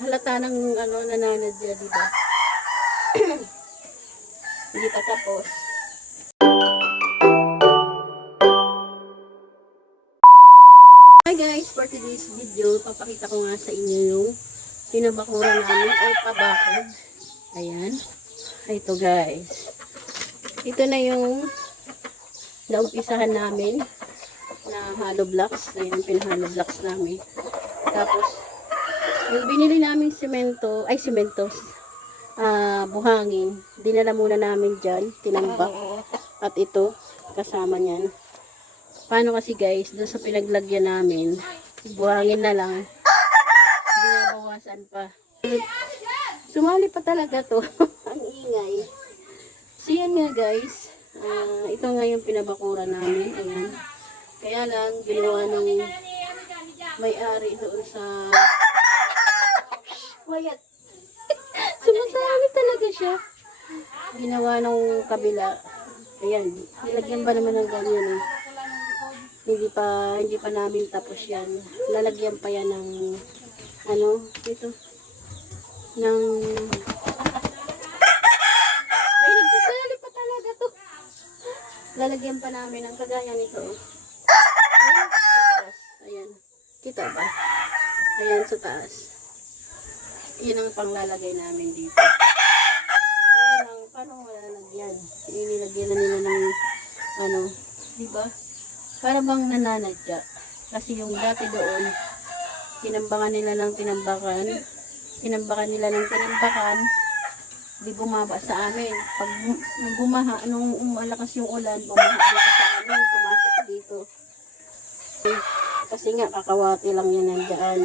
halata ng nananadya, di ba? Hindi pa tapos. Hi guys, for today's video, papakita ko nga sa inyo yung pinabakura namin o pabakod. Ayan. Ito guys. Ito na yung naumpisahan namin na hollow blocks. Ayan, pinahalo blocks namin. Tapos, yung binili naming semento, buhangin, dinala muna namin dyan, tinambak. At ito, kasama niyan. Paano kasi guys, doon sa pinaglagyan namin, buhangin na lang, binabawasan pa. Sumali pa talaga to. Ang ingay. So yan nga guys, ito nga yung pinabakura namin. Ayan. Kaya lang, ginawa ng may-ari doon sa... Wyatt. Sumasali talaga siya. Ginawa ng kabila. Ayan. Nilagyan ba naman ng ganyan eh. Hindi pa namin tapos yan. Lalagyan pa yan ng ito. Ng... Ay, nagsasali pa talaga to. Lalagyan pa namin ng kagaya nito. Ayan, sa taas. Ayan. Kita ba? Ayan, sa taas. Yan ang panglalagay namin dito. Ayan ang, paano wala lagyan? Inilagyan na nila ng, diba? Para bang nananadya. Kasi yung dati doon, tinambakan nila ng tinambakan, di bumaba sa amin. Pag bumaha, nung umalakas yung ulan, bumaha dito sa amin, pumasok dito. Kasi nga, kakawati lang yan nandiyan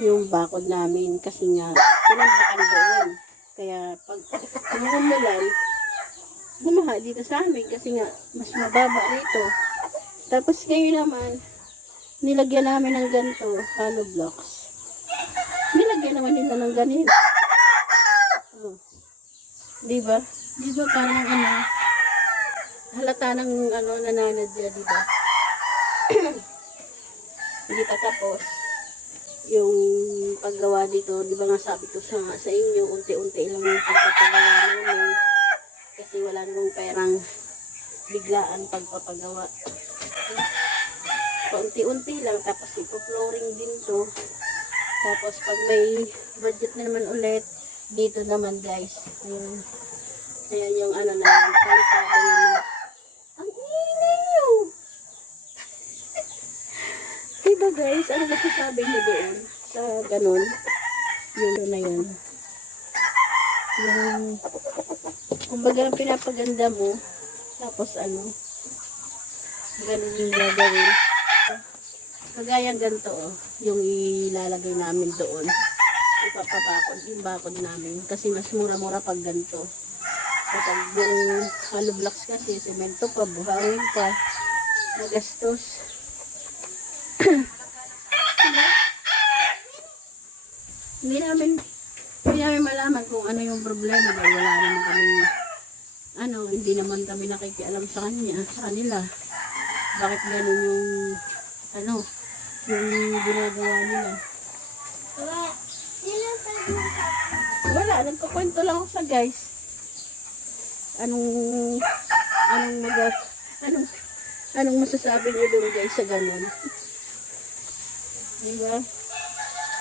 yung bakod namin. Kasi nga, tinambakan doon. Kaya, pag umulan, bumaha dito sa amin. Kasi nga, mas mababa dito. Tapos ngayon naman, nilagyan namin ng ganito, hollow blocks. Nilagyan naman nila ng ganito. Oh. Diba? Diba parang halata ng nananadya, diba? Hindi pa tapos yung paggawa dito, diba nga sabi ko sa inyo, unti-unti lang yung pagpapagawa namin. Kasi wala namang perang biglaan pagpapagawa. Paunti-unti lang, tapos ipo-flooring din to. Tapos pag may budget na naman ulit, dito naman guys, ayan yung palikado naman. Ang ingay nyo! Diba guys, ano ba sasabi nyo doon? Sa ganun, yun na yun. Kumbaga pinapaganda mo, tapos ganun yung gagawin. Kagaya ganito yung ilalagay namin doon. Ipapapakod yung bakod namin. Kasi mas mura-mura pag ganito. Kapag yung hollow blocks kasi, semento pa, buhangin pa, magastos. Hindi namin malaman kung ano yung problema. Dahil wala naman kami, hindi naman kami nakikialam sa kanila. Bakit ganun yung ginagawa nila. Wala, nagkukwento lang ako sa guys. Anong masasabi niyo doon guys sa ganun? Diba?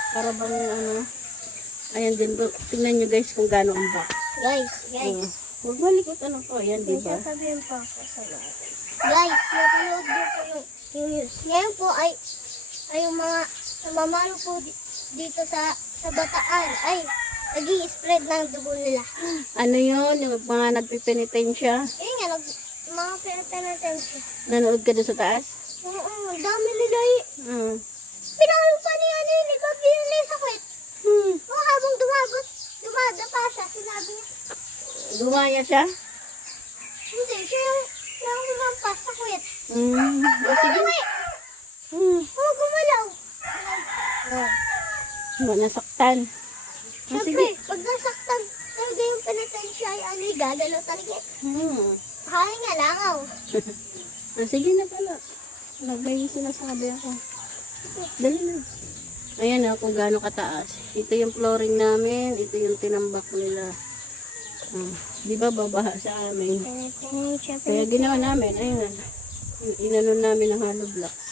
Para bang ayan din, tingnan nyo guys kung gano'n ang box. Guys. Huwag malikot po, ayan diba? May sasabihin po ako sa lahat. Guys, napanood niyo po yung news. Ngayon po ay yung mga namamalo po dito sa Bataan ay nag-i-spread ng dugo nila. Ano yun? Yung mga nagpipenitensya? Yun nga, mga penitensya. Nanood ka doon sa taas? Oo, ang dami nila eh. Pinalo pa niya ni Bob yun sa kwet. Habang dumadapa siya, sinabi niya. Gumaya siya? Hindi, siya yung lumampas sa kwet. Sige. Gumalaw. Nasaktan. Siyempre, pag nasaktan, talaga yung penitensya ay gagalaw talaga. Kaya nga langaw. Sige na pala. May sinasabi ako. Dali na. Ayan na kung gaano kataas. Ito yung flooring namin. Ito yung tinambak nila. Di ba babaha sa amin? Kaya ginawa namin, ayun. Inano namin ng hollow blocks.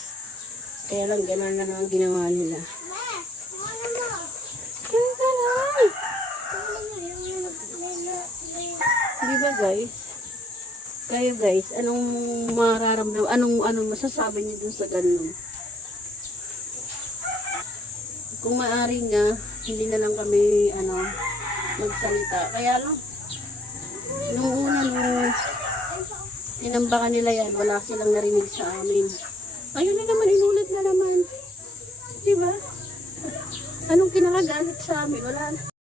Kaya lang gano'n na lang ang ginawa nila. Ganda lang! Di ba guys? Kayo guys, anong mararamdaman? Anong masasabi niyo dun sa ganun? Kung maaari nga, hindi na lang kami magsalita. Kaya lang, nung una, nung tinambakan nila yan, wala silang narinig sa amin. Ayun na naman, inulit na naman. Diba? Anong kinakagalit sa amin? Wala na.